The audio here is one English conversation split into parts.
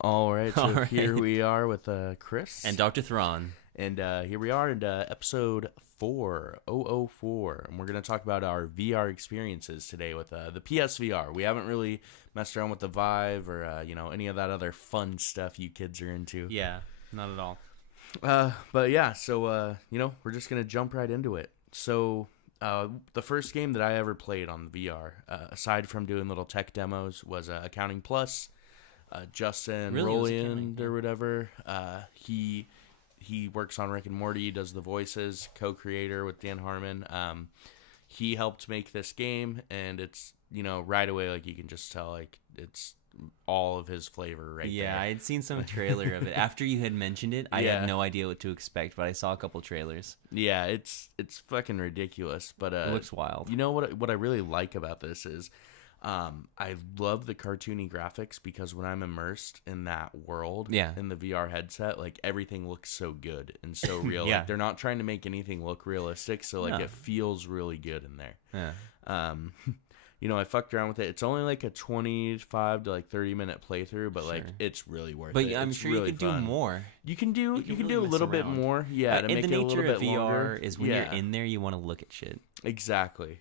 All right, so All right. here we are with Chris. And Dr.Thrawn. And here we are in episode 4004. And we're going to talk about our VR experiences today with the PSVR. We haven't really messed around with the Vive or, any of that other fun stuff you kids are into. Yeah, not at all. But yeah, so, we're just going to jump right into it. So the first game that I ever played on the VR, aside from doing little tech demos, was Accounting Plus. Justin Really? It was Rowland accounting, or whatever. He works on Rick and Morty, does the voices, co-creator with Dan Harmon. He helped make this game, and it's right away like you can just tell like it's all of his flavor right there. Yeah, I had seen some trailer of it. After you had mentioned it, I had no idea what to expect, but I saw a couple trailers. Yeah, it's fucking ridiculous. But It looks wild. You know what I really like about this is I love the cartoony graphics because when I'm immersed in that world, in the VR headset, like everything looks so good and so real. Yeah. Like they're not trying to make anything look realistic, so like it feels really good in there. Yeah. I fucked around with it. It's only like a 25 to like 30-minute playthrough, but like it's really worth it. But I'm sure really you can do more. You can do really a mess little bit around. more, yeah. To And make the it a little nature of bit VR longer. is when you're in there, you want to look at shit. Exactly.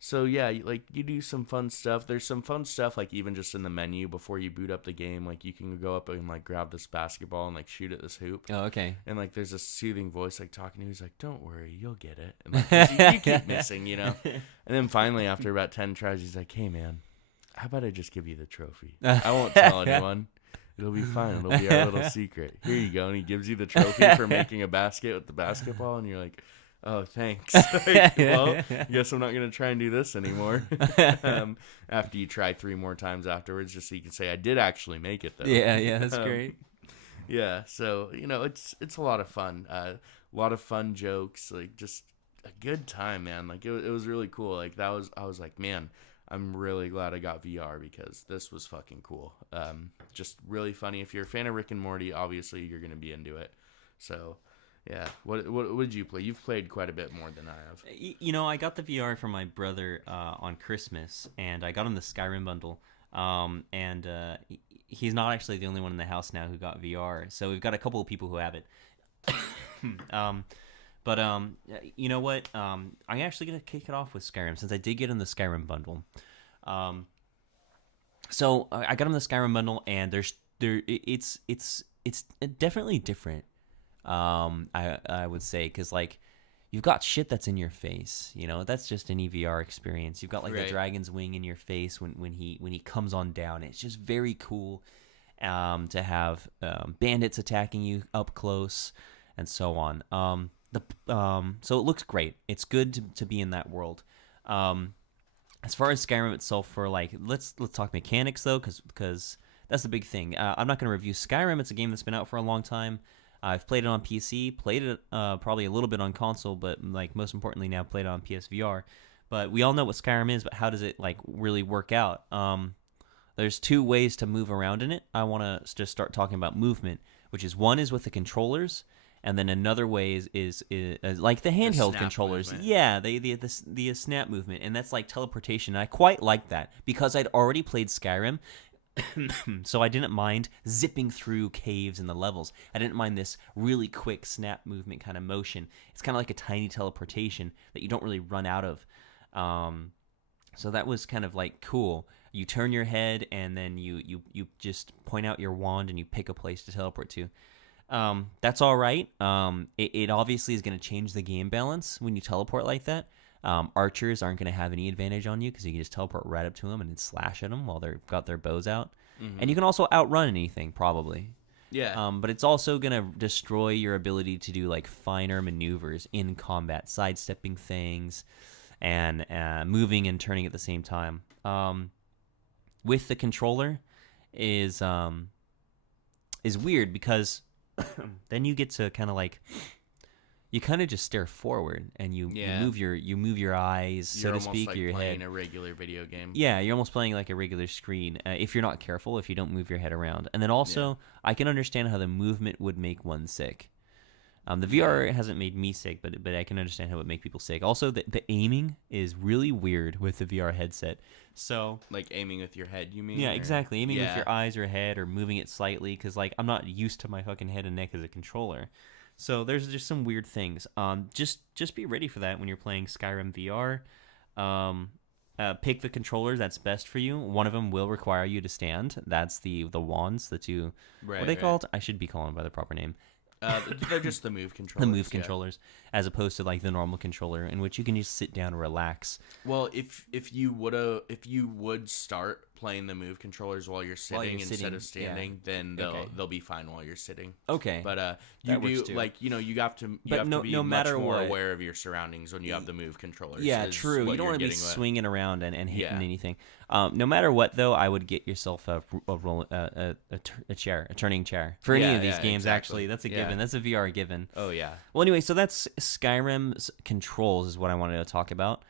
So yeah, like you do some fun stuff. There's some fun stuff like even just in the menu before you boot up the game. Like you can go up and like grab this basketball and like shoot at this hoop. Oh, okay. And like there's a soothing voice like talking to you. He's like, "Don't worry, you'll get it." And like you keep missing, And then finally after about 10 tries, he's like, "Hey man, how about I just give you the trophy? I won't tell anyone. It'll be fine. It'll be our little secret. Here you go." And he gives you the trophy for making a basket with the basketball, and you're like, "Oh, thanks." Well, I guess I'm not going to try and do this anymore. After you try 3 more times afterwards, just so you can say, I did actually make it, though. Yeah, that's great. Yeah, so, it's a lot of fun. A lot of fun jokes, like, just a good time, man. Like, it was really cool. Like, I was like, man, I'm really glad I got VR because this was fucking cool. Just really funny. If you're a fan of Rick and Morty, obviously you're going to be into it. So... yeah. What did you play? You've played quite a bit more than I have. I got the VR from my brother on Christmas, and I got him the Skyrim bundle. And he's not actually the only one in the house now who got VR. So we've got a couple of people who have it. But you know what? I'm actually gonna kick it off with Skyrim since I did get him the Skyrim bundle. So I got him the Skyrim bundle, and it's definitely different. I would say, because like you've got shit that's in your face, that's just an EVR experience. You've got like the dragon's wing in your face when he comes on down. It's just very cool to have bandits attacking you up close and so on. So it looks great. It's good to be in that world. As far as Skyrim itself, for like let's talk mechanics though, because that's the big thing. I'm not going to review Skyrim. It's a game that's been out for a long time. I've played it on PC, played it probably a little bit on console, but like most importantly now played it on PSVR. But we all know what Skyrim is, but how does it like really work out? There's 2 ways to move around in it. I want to just start talking about movement, which is one is with the controllers, and then another way is like the handheld controllers. Movement. Yeah, the snap movement, and that's like teleportation. And I quite like that because I'd already played Skyrim. So I didn't mind zipping through caves and the levels. I didn't mind this really quick snap movement kind of motion. It's kind of like a tiny teleportation that you don't really run out of. So that was kind of like cool. You turn your head and then you just point out your wand and you pick a place to teleport to. That's all right. It obviously is going to change the game balance when you teleport like that. Archers aren't going to have any advantage on you because you can just teleport right up to them and then slash at them while they've got their bows out. Mm-hmm. And you can also outrun anything, probably. Yeah. But it's also going to destroy your ability to do like finer maneuvers in combat, sidestepping things and moving and turning at the same time. With the controller is weird because then you get to kind of like... you kind of just stare forward and you move your eyes, so to speak, like your head. You're almost like playing a regular video game. Yeah, you're almost playing like a regular screen if you're not careful, if you don't move your head around. And then also, I can understand how the movement would make one sick. The VR hasn't made me sick, but I can understand how it would make people sick. Also, the aiming is really weird with the VR headset. So like aiming with your head, you mean? yeah, or? exactly. Aiming with your eyes or head or moving it slightly, because like I'm not used to my fucking head and neck as a controller. So there's just some weird things. Just be ready for that when you're playing Skyrim VR. Pick the controllers that's best for you. One of them will require you to stand. That's the wands, the two. Right, what are they called? I should be calling them by the proper name. They're just the move controllers. The move controllers, as opposed to like the normal controller, in which you can just sit down and relax. Well, if you would start playing the move controllers while you're sitting instead of standing, then they'll be fine while you're sitting. Okay. But you do like you have to be much more aware of your surroundings when you have the move controllers. Yeah, true. You don't want to be swinging around and hitting anything. No matter what, though, I would get yourself a turning chair for any of these games. Exactly. Actually, that's a given. That's a VR given. Oh yeah. Well, anyway, so that's Skyrim's controls is what I wanted to talk about.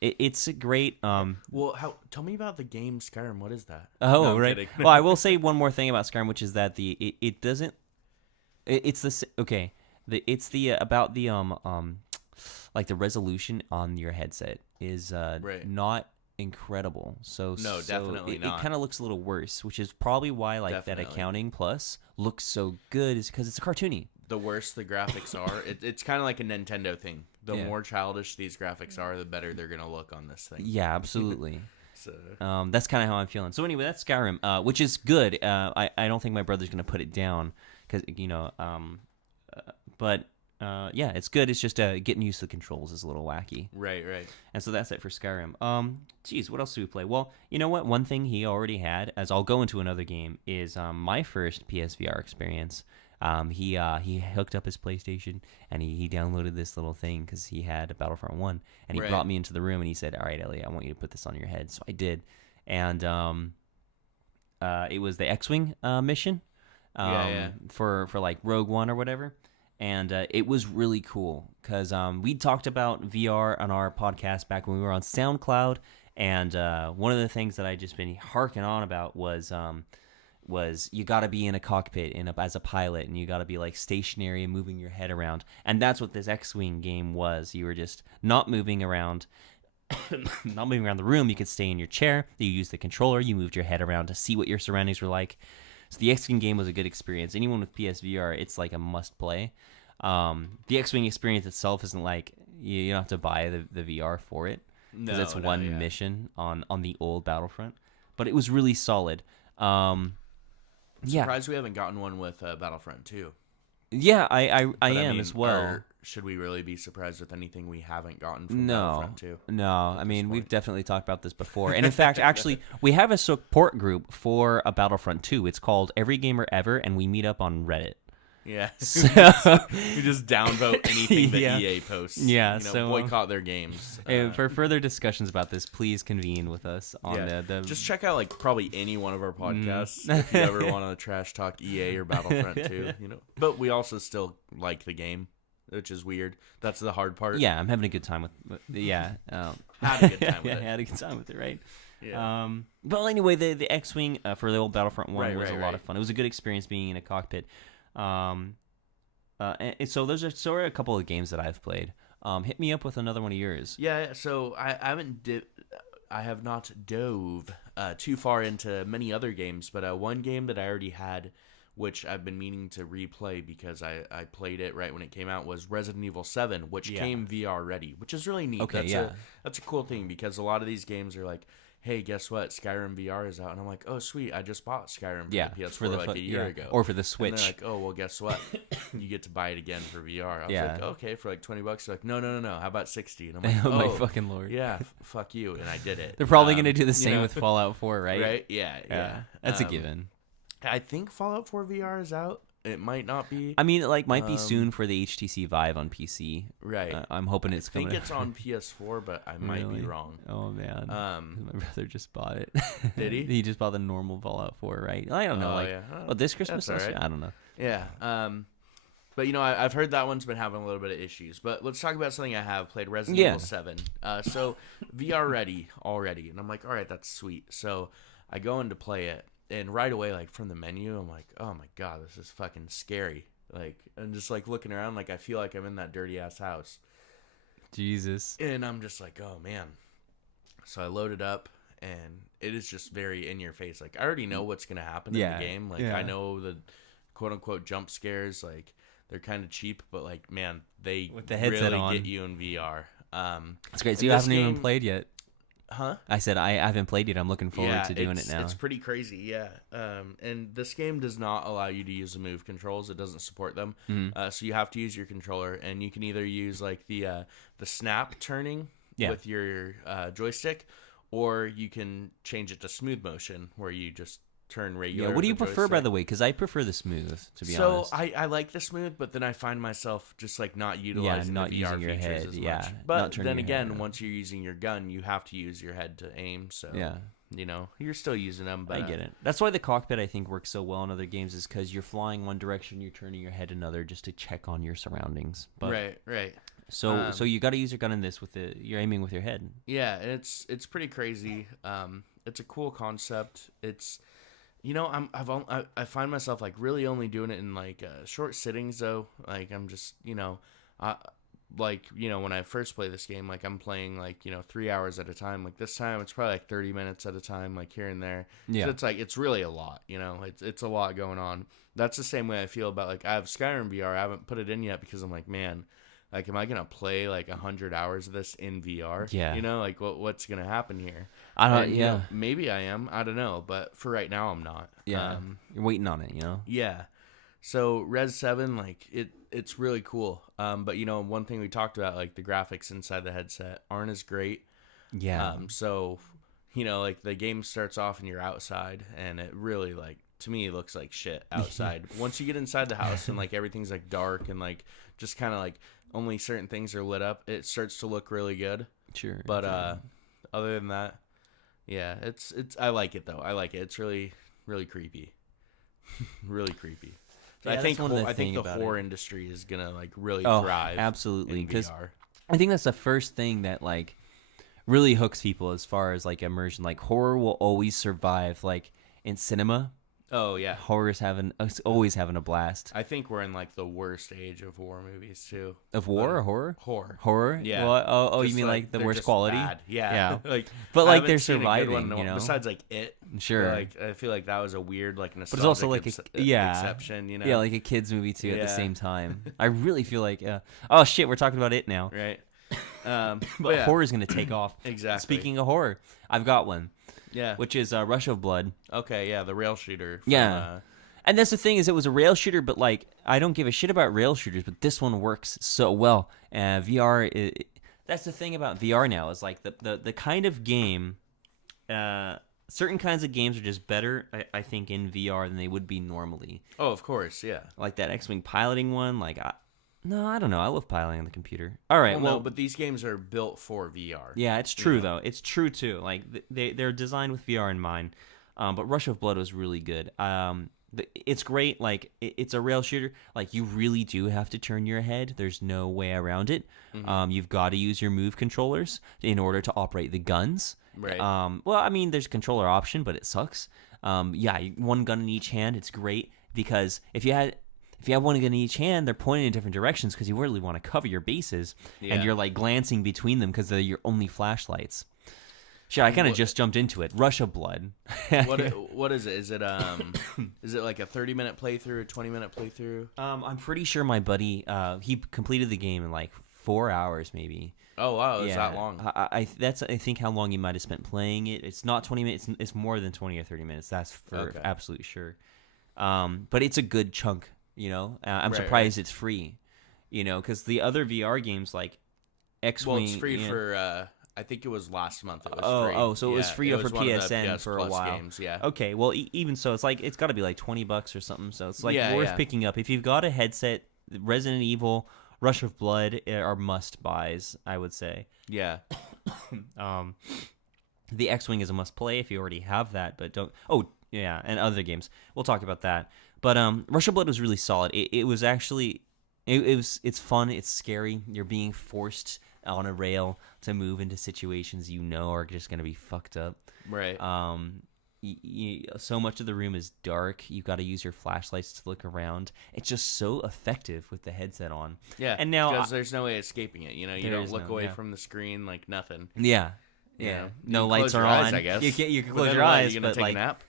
It's a great. Well, tell me about the game Skyrim. What is that? Oh, no, right. Well, I will say one more thing about Skyrim, which is that it doesn't. It's the okay. It's the about the like the resolution on your headset is not incredible. Definitely not. It kind of looks a little worse, which is probably why that Accounting Plus looks so good, is because it's cartoony. The worse the graphics are, it's kind of like a Nintendo thing. The more childish these graphics are, the better they're gonna look on this thing. Yeah, absolutely. So that's kind of how I'm feeling. So anyway, that's Skyrim, which is good. I don't think my brother's gonna put it down because but yeah, it's good. It's just getting used to the controls is a little wacky. Right. And so that's it for Skyrim. Geez, what else do we play? Well, you know what? One thing he already had, as I'll go into another game, is my first PSVR experience. He hooked up his PlayStation and he downloaded this little thing because he had a Battlefront 1, and he brought me into the room and he said, "All right, Elliot, I want you to put this on your head." So I did, and it was the XWing mission for like Rogue One or whatever. And it was really cool because we talked about VR on our podcast back when we were on SoundCloud. And one of the things that I just been harking on about was you got to be in a cockpit as a pilot, and you got to be like stationary and moving your head around. And that's what this X-Wing game was. You were just not moving around. Not moving around the room. You could stay in your chair. You used the controller. You moved your head around to see what your surroundings were like. So the X-Wing game was a good experience. Anyone with PSVR, it's like a must-play. The X-Wing experience itself isn't like you don't have to buy the VR for it because it's one mission on the old Battlefront. But it was really solid. Surprised we haven't gotten one with Battlefront 2. Yeah, I am as well. Should we really be surprised with anything we haven't gotten from Battlefront 2? No. I mean, we've definitely talked about this before. And in fact, actually, we have a support group for a Battlefront 2. It's called Every Gamer Ever, and we meet up on Reddit. Yeah. You just downvote anything that EA posts. Yeah. Boycott their games. For further discussions about this, please convene with us on the Just check out like probably any one of our podcasts if you ever want to trash talk EA or Battlefront 2. But we also still like the game, which is weird. That's the hard part. Yeah, I'm having a good time with had a good time with it. Had a good time with it, right? Yeah. Well, anyway, the X-Wing for the old Battlefront 1 was a lot of fun. It was a good experience being in a cockpit. And so those are a couple of games that I've played. Hit me up with another one of yours. Yeah, so I have not dove too far into many other games, but one game that I already had, which I've been meaning to replay because I played it right when it came out, was Resident Evil 7, which came VR ready, which is really neat. Okay, that's a cool thing because a lot of these games are like, hey, guess what? Skyrim VR is out. And I'm like, oh, sweet. I just bought Skyrim for the PS4 like a year ago. Or for the Switch. And they're like, oh, well, guess what? You get to buy it again for VR. I was like, okay, for like $20. They're like, no. How about 60? And I'm like, oh, my fucking Lord. Yeah, fuck you. And I did it. They're probably going to do the same with Fallout 4, right? Right? Yeah. That's a given. I think Fallout 4 VR is out. It might not be. I mean, it might be soon for the HTC Vive on PC. Right. I'm hoping it's coming. I think it's on PS4, but I might be wrong. Oh, man. My brother just bought it. Did he? He just bought the normal Fallout 4, right? I don't know. This Christmas? Right. I don't know. Yeah. But, I've heard that one's been having a little bit of issues. But let's talk about something I have played, Resident Evil 7. So, VR ready already. And I'm like, all right, that's sweet. So, I go in to play it. And right away, like, from the menu, I'm like, oh, my God, this is fucking scary. Like, and just like looking around, like I feel like I'm in that dirty ass house. Jesus. And I'm just like, oh man. So I load it up, and it is just very in your face. Like I already know what's gonna happen in the game. Like I know the quote unquote jump scares. Like they're kind of cheap, but like man, they with the headset really on. get you in VR. That's great. So you haven't even played yet. Huh? I said I haven't played it. I'm looking forward to doing it now. It's pretty crazy, yeah. And this game does not allow you to use the move controls. It doesn't support them. So you have to use your controller, and you can either use like the snap turning with your joystick, or you can change it to smooth motion, where you just turn regular. Yeah, what do you prefer, by the way? Because I prefer the smooth, to be honest. So I like the smooth, but then I find myself just like not utilizing not the VR using your features head. as Yeah, much. not But turning then your again, head. once you're using your gun, you have to use your head to aim. So Yeah. you know, you're still using them. But I get it. That's why the cockpit, I think, works so well in other games, is because you're flying one direction, you're turning your head another just to check on your surroundings. But, right. So you got to use your gun in this you're aiming with your head. Yeah, it's pretty crazy. It's a cool concept. It's, you know, I find myself like really only doing it in like short sittings though. Like I'm just, you know, like, you know, when I first play this game, like I'm playing like, you know, 3 hours at a time. Like this time it's probably like 30 minutes at a time, like here and there. Yeah. So it's like, it's really a lot, you know, it's a lot going on. That's the same way I feel about like, I have Skyrim VR. I haven't put it in yet because I'm like, man, like, am I going to play like 100 hours of this in VR? Yeah. You know, like what's going to happen here? I don't, And, you know, maybe I am. I don't know. But for right now, I'm not. Yeah. You're waiting on it, you know? Yeah. So Res 7, like it's really cool. But you know, one thing we talked about, like the graphics inside the headset aren't as great. Yeah. So, you know, like the game starts off and you're outside, and it really, like, to me, it looks like shit outside. Once you get inside the house and like everything's like dark and like just kind of like only certain things are lit up, it starts to look really good. Sure. But other than that, yeah, it's I like it though. I like it. It's really, really creepy. Really creepy. So Yeah, I think the about horror it. industry is gonna like really thrive. Absolutely, in because VR. I think that's the first thing that like really hooks people as far as like immersion. Like horror will always survive. Like in cinema, Oh yeah, it's always having a blast. I think we're in like the worst age of horror movies too. Of war or horror? Horror. Yeah. Well, you Just, mean like the they're worst just quality? bad. Yeah. Yeah. like, But I like haven't they're seen a good surviving, one, you know. Besides like it. Sure. Like I feel like that was a weird like nostalgic But it's also like exception, you know. Yeah, like a kids movie too at the Yeah. same time. I really feel like oh shit, we're talking about it now. Right. But yeah. horror's gonna take off. Exactly. Speaking of horror, I've got one. Yeah. Which is Rush of Blood. Okay. Yeah. The rail shooter. From, Yeah. And that's the thing, is it was a rail shooter, but like I don't give a shit about rail shooters, but this one works so well. VR, that's the thing about VR now, is like the kind of game, certain kinds of games are just better, I think, in VR than they would be normally. Oh, of course. Yeah. Like that XWing piloting one, like I don't know. I love piloting on the computer. All right, well, no, but these games are built for VR. Yeah, it's true though. It's true too. Like they're designed with VR in mind. But Rush of Blood was really good. It's great. Like it's a rail shooter. Like you really do have to turn your head. There's no way around it. Mm-hmm. You've got to use your move controllers in order to operate the guns. Right. Well, I mean, there's a controller option, but it sucks. Yeah, one gun in each hand. It's great because if you have one gun in each hand, they're pointing in different directions because you really want to cover your bases, and you're like glancing between them because they're your only flashlights. Sure, I kind of just jumped into it. Rush of Blood. What is it? Is it is it like a 30-minute playthrough, a 20-minute playthrough? I'm pretty sure my buddy he completed the game in like 4 hours maybe. Oh wow, it's that long. I think how long he might have spent playing it. It's not 20 minutes. It's more than 20 or 30 minutes. That's for absolutely sure. But it's a good chunk. You know, I'm surprised it's free. You know, because the other VR games like XWing. Well, it's free for. I think it was last month. It was free. So it was free for PSN PS for a Plus while. Games, yeah. Okay, well, even so, it's like it's got to be like $20 or something. So it's like worth yeah. picking up if you've got a headset. Resident Evil, Rush of Blood are must buys, I would say. Yeah. The X-Wing is a must play if you already have that, but don't. Oh yeah, and other games. We'll talk about that. But Rush of Blood was really solid. It was actually, it's fun. It's scary. You're being forced on a rail to move into situations you know are just going to be fucked up. Right. so much of the room is dark. You got to use your flashlights to look around. It's just so effective with the headset on. Yeah, and now because there's no way escaping it. You know, you don't look away from the screen like nothing. Yeah, You know? no You lights close are your on. eyes, I guess. You can But close then your what, eyes, you gonna but take like, a nap?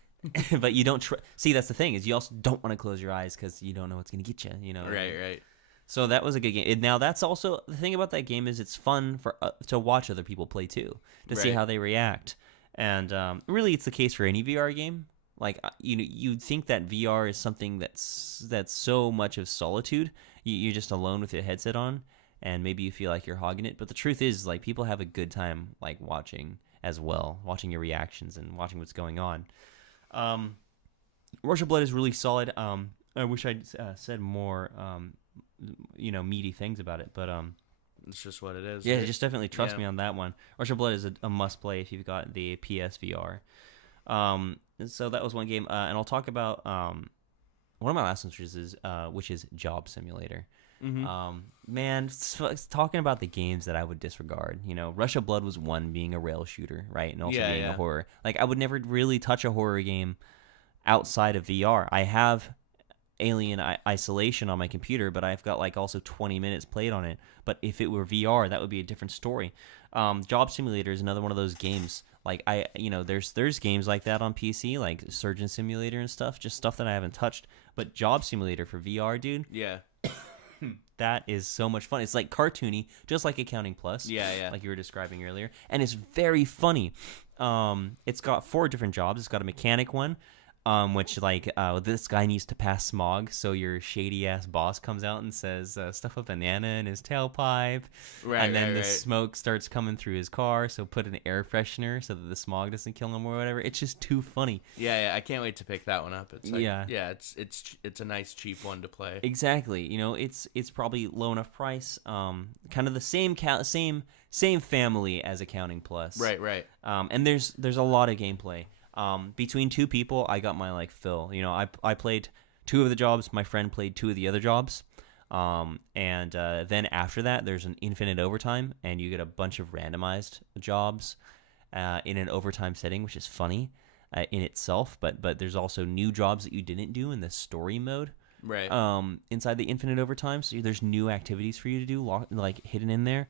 but you don't. See, that's the thing is you also don't want to close your eyes because you don't know what's gonna get you. You know. Right. So that was a good game. And now that's also the thing about that game is it's fun for to watch other people play too, to see how they react. And really, it's the case for any VR game. Like you'd think that VR is something that's so much of solitude. You're just alone with your headset on, and maybe you feel like you're hogging it. But the truth is, like, people have a good time like watching as well, watching your reactions and watching what's going on. Rush of Blood is really solid. I wish I'd said more, meaty things about it, but it's just what it is. yeah, right? just definitely trust me on that one. Rush of Blood is a must play if you've got the PSVR. So that was one game, and I'll talk about one of my last interests is which is Job Simulator. Mm-hmm. Man, talking about the games that I would disregard. Rush of Blood was one, being a rail shooter, right, and also being a horror. Like, I would never really touch a horror game outside of VR. I have Alien Isolation on my computer, but I've got like also 20 minutes played on it. But if it were VR, that would be a different story. Job Simulator is another one of those games. Like, there's games like that on PC, like Surgeon Simulator and stuff, just stuff that I haven't touched. But Job Simulator for VR, dude, Yeah. that is so much fun. It's like cartoony, just like Accounting Plus. Yeah. Like you were describing earlier, and it's very funny. It's got 4 different jobs. It's got a mechanic one, which this guy needs to pass smog, so your shady ass boss comes out and says stuff a banana in his tailpipe, and then the smoke starts coming through his car, so put an air freshener so that the smog doesn't kill him or whatever. It's just too funny. Yeah, I can't wait to pick that one up. It's like, yeah, it's a nice cheap one to play. Exactly. It's probably low enough price. Kind of the same family as Accounting Plus. Right. And there's a lot of gameplay. Between 2 people, I got my fill. I played 2 of the jobs. My friend played 2 of the other jobs. And then after that, there's an infinite overtime, and you get a bunch of randomized jobs in an overtime setting, which is funny in itself. But there's also new jobs that you didn't do in the story mode. Right. Inside the infinite overtime, so there's new activities for you to do, like hidden in there.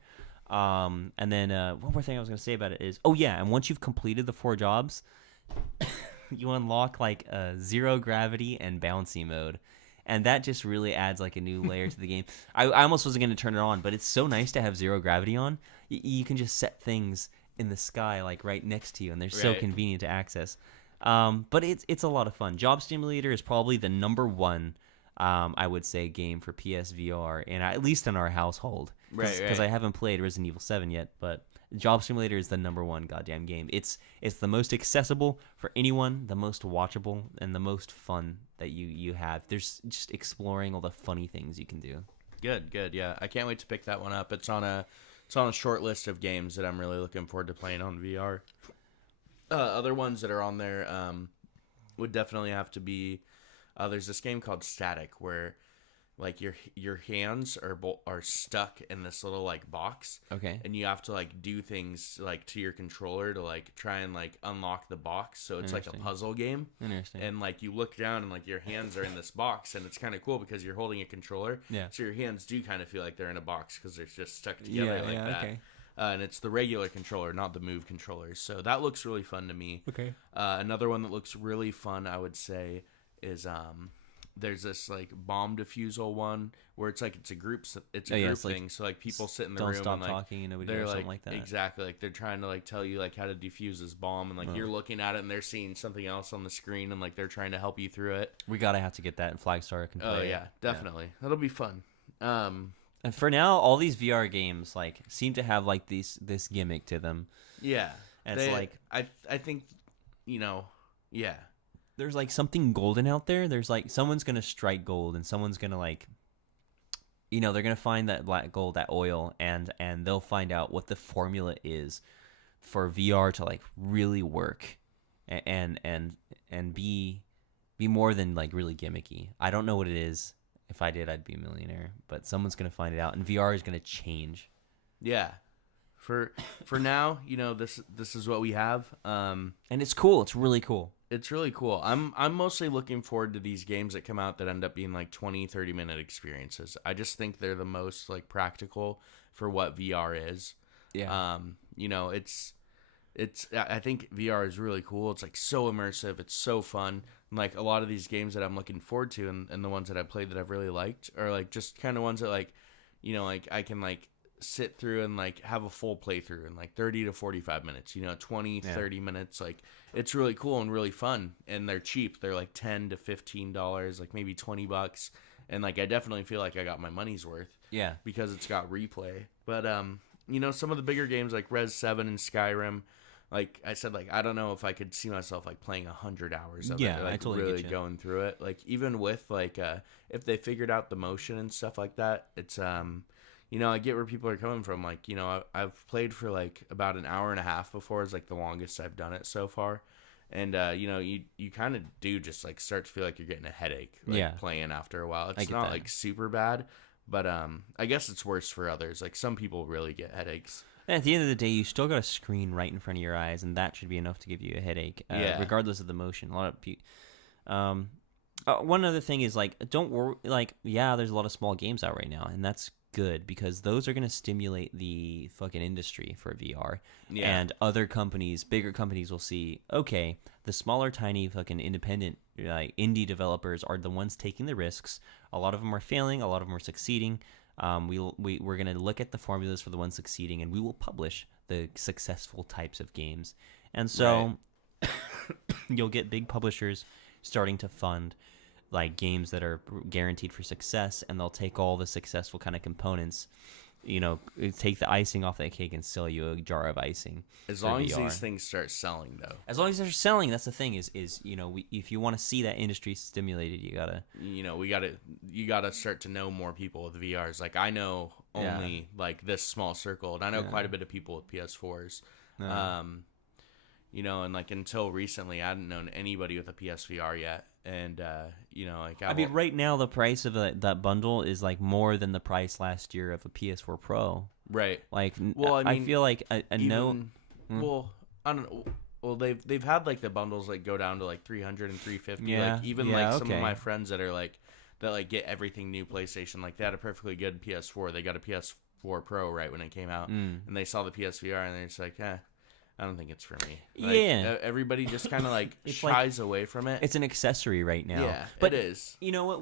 And then one more thing I was going to say about it is, and once you've completed the 4 jobs, you unlock like a zero gravity and bouncy mode, and that just really adds like a new layer to the game. I almost wasn't going to turn it on, but it's so nice to have zero gravity on. You can just set things in the sky like right next to you, and they're so convenient to access. But it's a lot of fun. Job Simulator is probably the number 1 I would say game for PSVR, and at least in our household, because I haven't played Resident Evil 7 yet, but Job Simulator is the number 1 goddamn game. It's the most accessible for anyone, the most watchable, and the most fun that you have. There's just exploring all the funny things you can do. Good. Yeah, I can't wait to pick that one up. It's on a short list of games that I'm really looking forward to playing on VR. Other ones that are on there would definitely have to be. There's this game called Static where, like, your hands are stuck in this little like box. Okay. And you have to like do things like to your controller to like try and like unlock the box. So it's like a puzzle game. Interesting. And like you look down and like your hands are in this box, and it's kind of cool because you're holding a controller. Yeah. So your hands do kind of feel like they're in a box because they're just stuck together that. Okay. And it's the regular controller, not the Move controllers. So that looks really fun to me. Okay. Another one that looks really fun, I would say, is there's this like bomb defusal one where it's a group thing. Like, so like people sit in the room stop and like talking and nobody they're does like something like that. Exactly, like they're trying to like tell you like how to defuse this bomb, and like you're looking at it and they're seeing something else on the screen and like they're trying to help you through it. We gotta have to get that in Flagstar. Can play. Oh yeah, definitely. Yeah. That'll be fun. And for now, all these VR games like seem to have like this gimmick to them. Yeah, and it's like I think yeah. There's like something golden out there. There's like someone's gonna strike gold, and someone's gonna like, they're gonna find that black gold, that oil, and they'll find out what the formula is for VR to like really work, and be more than like really gimmicky. I don't know what it is. If I did, I'd be a millionaire. But someone's gonna find it out, and VR is gonna change. Yeah. For now, this is what we have. And it's cool. It's really cool. It's really cool. I'm mostly looking forward to these games that come out that end up being like 20, 30-minute experiences. I just think they're the most like practical for what VR is. Yeah. You know, I think VR is really cool. It's like so immersive. It's so fun. And, like a lot of these games that I'm looking forward to and the ones that I've played that I've really liked are like just kind of ones that like, you know, like I can like sit through and like have a full playthrough in like 30 to 45 minutes, you know, 20, 30 minutes. Like it's really cool and really fun, and they're cheap. They're like $10 to $15, like maybe $20. And like I definitely feel like I got my money's worth. Yeah. Because it's got replay. But you know, some of the bigger games like Res 7 and Skyrim, like I said, like I don't know if I could see myself like playing 100 hours of it, like I totally really get you. going through it. Like even with like if they figured out the motion and stuff like that, it's you know, I get where people are coming from. Like, you know, I've played for like about an hour and a half before is like the longest I've done it so far. And you know, you kind of do just like start to feel like you're getting a headache like playing after a while. It's not like super bad, but I guess it's worse for others. Like some people really get headaches. And at the end of the day, you still got a screen right in front of your eyes, and that should be enough to give you a headache, regardless of the motion. A lot of people. One other thing is like, don't worry. Like, yeah, there's a lot of small games out right now, and that's good because those are going to stimulate the fucking industry for VR. Yeah. And other companies, bigger companies will see, okay, the smaller, tiny, fucking independent, like indie developers are the ones taking the risks. A lot of them are failing. A lot of them are succeeding. We're going to look at the formulas for the ones succeeding, and we will publish the successful types of games. And so you'll get big publishers starting to fund like games that are guaranteed for success, and they'll take all the successful kind of components, you know, take the icing off that cake and sell you a jar of icing. As long as these things start selling, though. As long as they're selling, that's the thing. Is you know, if you want to see that industry stimulated, you gotta. You know, you gotta start to know more people with VRs. Like I know only like this small circle, and I know quite a bit of people with PS4s. You know, and like until recently, I hadn't known anybody with a PSVR yet. And you know, like I mean, right now the price of that bundle is like more than the price last year of a PS4 Pro. Right. Like, well, I mean, I feel like Well, I don't know. Well, they've had like the bundles like go down to like 300 and 350. Yeah. Like even like some of my friends that are like that get everything new PlayStation. Like they had a perfectly good PS4. They got a PS4 Pro right when it came out, and they saw the PSVR and they're just like, I don't think it's for me. Like, everybody just kind of like shies away from it. It's an accessory right now. Yeah, but it is. You know what?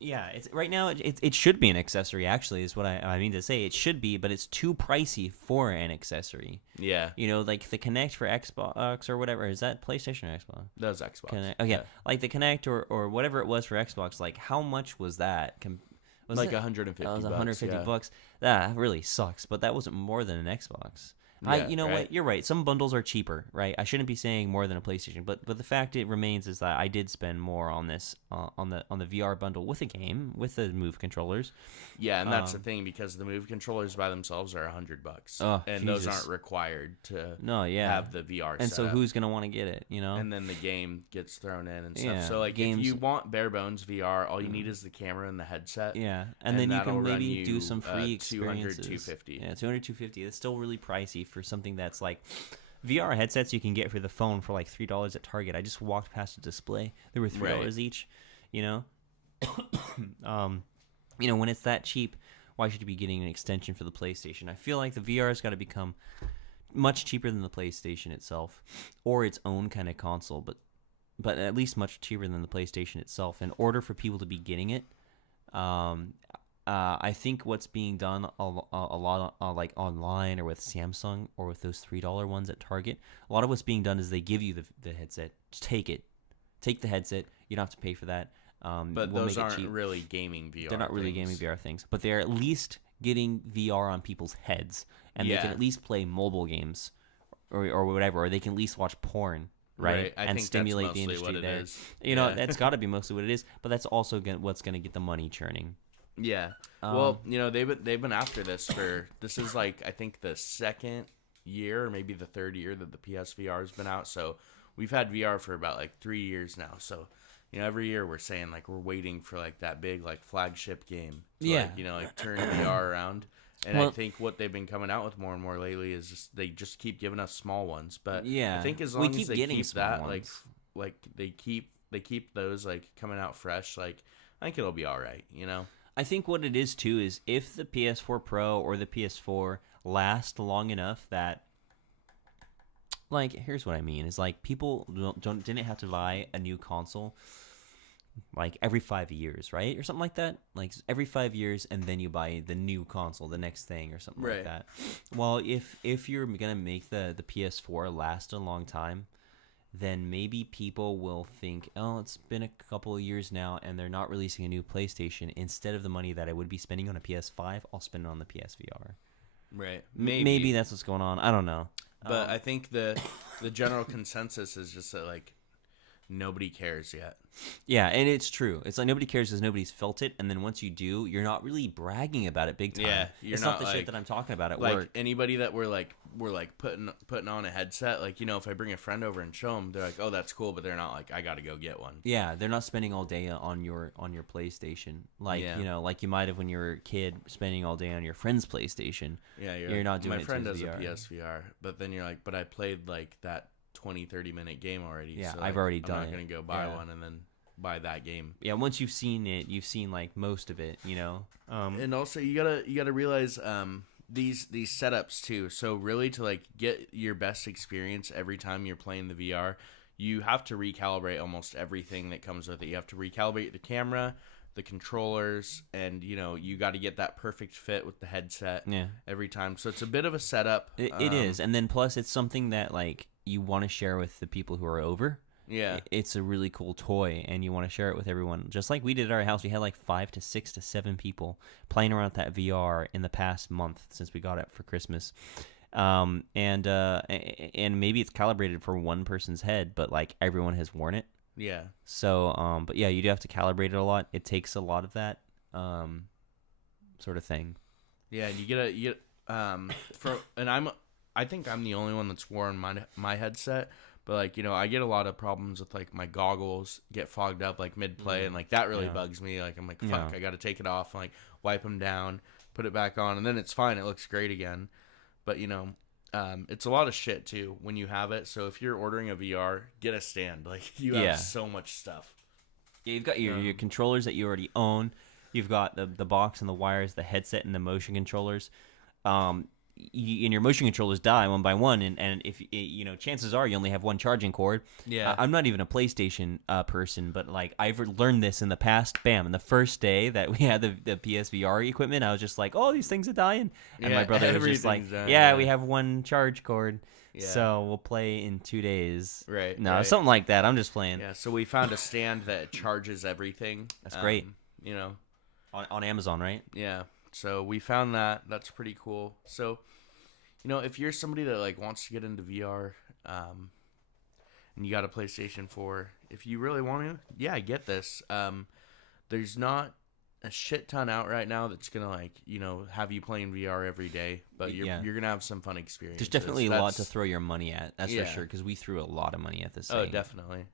It's right now. It should be an accessory. Actually, is what I mean to say. It should be, but it's too pricey for an accessory. Yeah. You know, like the Kinect for Xbox or whatever. Is that PlayStation or Xbox? That was Xbox. Kinect. Oh yeah, like the Kinect or whatever it was for Xbox. Like how much was that? Was like $150. That was $150. That really sucks. But that wasn't more than an Xbox. You know what? You're right. Some bundles are cheaper, right? I shouldn't be saying more than a PlayStation, but the fact it remains is that I did spend more on this on the VR bundle with a game with the Move controllers. Yeah, and that's the thing because the Move controllers by themselves are $100, and those aren't required to have the VR. And so who's gonna want to get it? You know? And then the game gets thrown in and stuff. So like if you want bare bones VR, all you need is the camera and the headset. Yeah, and then you can maybe do some free experiences. 200, 250. Yeah, 200, 250. It's still really pricey for something that's like VR headsets you can get for the phone for like $3 at Target. I just walked past a display. They were $3 each, you know. You know, when it's that cheap, why should you be getting an extension for the PlayStation? I feel like the VR's got to become much cheaper than the PlayStation itself or its own kind of console, but at least much cheaper than the PlayStation itself in order for people to be getting it. I think what's being done a lot like online or with Samsung or with those $3 ones at Target, a lot of what's being done is they give you the headset. Just take it. Take the headset. You don't have to pay for that. But those aren't really gaming VR. They're not really gaming VR things. But they're at least getting VR on people's heads. And they can at least play mobile games or whatever. Or they can at least watch porn. Right, I and think stimulate that's the industry what there. it is. You know, that's got to be mostly what it is. But that's also what's going to get the money churning. Yeah. Well, you know, they've been after this this is like I think the second year or maybe the third year that the PSVR has been out. So we've had VR for about like 3 years now. So, you know, every year we're saying like we're waiting for like that big like flagship game to like, you know, like turn VR around. And I think what they've been coming out with more and more lately is they just keep giving us small ones. But I think as long as they keep that, like like they keep those like coming out fresh, like I think it'll be all right, you know. I think what it is too is if the PS4 Pro or the PS4 last long enough that, like, here's what I mean is like people didn't have to buy a new console like every 5 years, right, or something like that. Like every 5 years, and then you buy the new console, the next thing, or something like that. Well, if you're gonna make the PS4 last a long time, then maybe people will think, oh, it's been a couple of years now, and they're not releasing a new PlayStation. Instead of the money that I would be spending on a PS5, I'll spend it on the PSVR. Right. Maybe that's what's going on. I don't know. But I think the general consensus is just that like nobody cares yet. Yeah, and it's true. It's like nobody cares because nobody's felt it, and then once you do, you're not really bragging about it big time. Yeah, it's not the shit that I'm talking about at like work. Anybody that we're putting on a headset, like, you know, if I bring a friend over and show them, they're like, oh, that's cool, but they're not like, I gotta go get one. Yeah, they're not spending all day on your PlayStation, like you know, like you might have when you were a kid, spending all day on your friend's PlayStation. Yeah, you're not doing my it. My friend does VR. a PSVR, but then you're like, but I played like that 20-30 minute game already. Yeah, so I've like, already done it. I'm not gonna go buy one and then buy that game. Yeah, once you've seen it, you've seen like most of it, you know. And also you gotta realize these setups too. So really, to like get your best experience every time you're playing the VR, you have to recalibrate almost everything that comes with it. You have to recalibrate the camera, the controllers, and you know, you got to get that perfect fit with the headset every time. So it's a bit of a setup. It is, and then plus it's something that like you want to share with the people who are over. Yeah, it's a really cool toy, and you want to share it with everyone. Just like we did at our house, we had like 5 to 6 to 7 people playing around with that VR in the past month since we got it for Christmas. And maybe it's calibrated for one person's head, but like everyone has worn it. Yeah. So, but yeah, you do have to calibrate it a lot. It takes a lot of that, sort of thing. Yeah, and I think I'm the only one that's worn my headset. But, like, you know, I get a lot of problems with, like, my goggles get fogged up, like, mid-play, and, like, that really bugs me. Like, I'm like, fuck, I got to take it off and, like, wipe them down, put it back on, and then it's fine. It looks great again. But, you know, it's a lot of shit, too, when you have it. So if you're ordering a VR, get a stand. Like, you have so much stuff. Yeah, you've got your controllers that you already own. You've got the box and the wires, the headset and the motion controllers. And your motion controllers die one by one, and if you know, chances are you only have one charging cord. Yeah, I'm not even a PlayStation person, but like I've learned this in the past. Bam! And the first day that we had the PSVR equipment, I was just like, "Oh, these things are dying," and my brother was just like, "Yeah, we have one charge cord, so we'll play in 2 days." Right? No, something like that. I'm just playing. Yeah. So we found a stand that charges everything. That's great. You know, on Amazon, right? Yeah. So we found that. That's pretty cool. So, you know, if you're somebody that like wants to get into VR, and you got a PlayStation 4, if you really want to, yeah, get this. There's not a shit ton out right now that's gonna like, you know, have you playing VR every day, but you're gonna have some fun experiences. There's definitely a lot to throw your money at. That's for sure, because we threw a lot of money at this thing. Oh, definitely.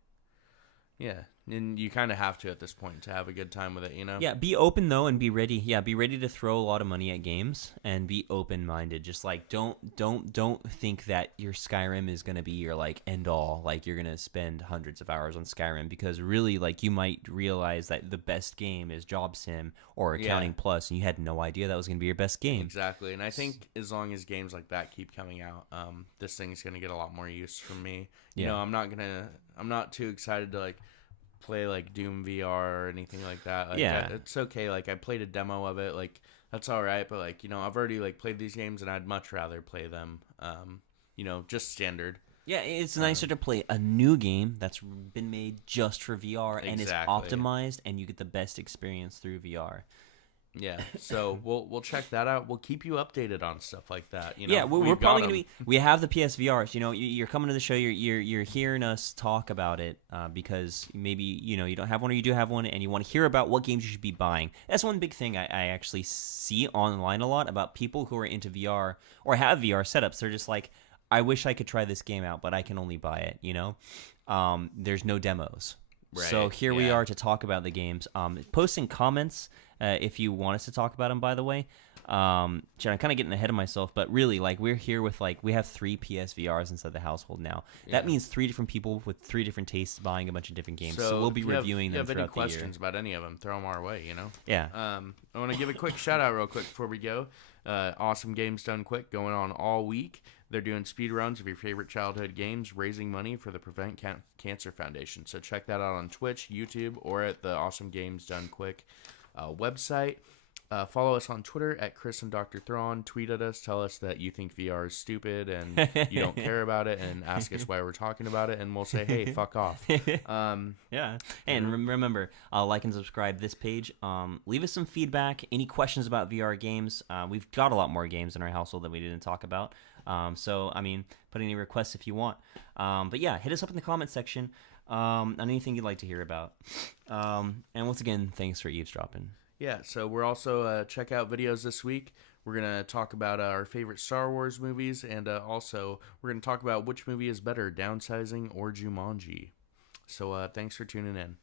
Yeah, and you kind of have to at this point to have a good time with it, you know? Yeah, be open, though, and be ready. Yeah, be ready to throw a lot of money at games, and be open-minded. Just, like, don't think that your Skyrim is going to be your, like, end-all. Like, you're going to spend hundreds of hours on Skyrim, because really, like, you might realize that the best game is Job Sim or Accounting Plus, and you had no idea that was going to be your best game. Exactly, and I think as long as games like that keep coming out, this thing's going to get a lot more use from me. You know, I'm not too excited to, like, play like Doom VR or anything like that. Like, it's okay. Like, I played a demo of it. Like, that's all right. But like, you know, I've already like played these games, and I'd much rather play them. You know, just standard. Yeah, it's nicer to play a new game that's been made just for VR and is optimized, and you get the best experience through VR. Yeah, so we'll check that out. We'll keep you updated on stuff like that. You know, yeah, we're probably gonna be. We have the PSVRs. You know, you're coming to the show. You're hearing us talk about it because maybe you know you don't have one or you do have one, and you want to hear about what games you should be buying. That's one big thing I actually see online a lot about people who are into VR or have VR setups. They're just like, I wish I could try this game out, but I can only buy it. You know, there's no demos. Right. So here we are to talk about the games. Post in comments if you want us to talk about them, by the way. I'm kind of getting ahead of myself, but really, like, we're here with, like, we have 3 PSVRs inside the household now. That means 3 different people with 3 different tastes buying a bunch of different games. So we'll be reviewing them throughout the year. If you have any questions about any of them, throw them our way, you know? Yeah. I want to give a quick shout out real quick before we go. Awesome Games Done Quick going on all week. They're doing speed runs of your favorite childhood games, raising money for the Prevent Cancer Foundation. So check that out on Twitch, YouTube, or at the Awesome Games Done Quick website. Follow us on Twitter at Chris and Dr.Thrawn. Tweet at us. Tell us that you think VR is stupid and you don't care about it, and ask us why we're talking about it, and we'll say, hey, fuck off. Yeah. And remember, like and subscribe this page. Leave us some feedback. Any questions about VR games? We've got a lot more games in our household that we didn't talk about. So, I mean, put any requests if you want. But yeah, hit us up in the comment section on anything you'd like to hear about. And once again, thanks for eavesdropping. Yeah, so we're also check out videos this week. We're going to talk about our favorite Star Wars movies, and also we're going to talk about which movie is better, Downsizing or Jumanji. So thanks for tuning in.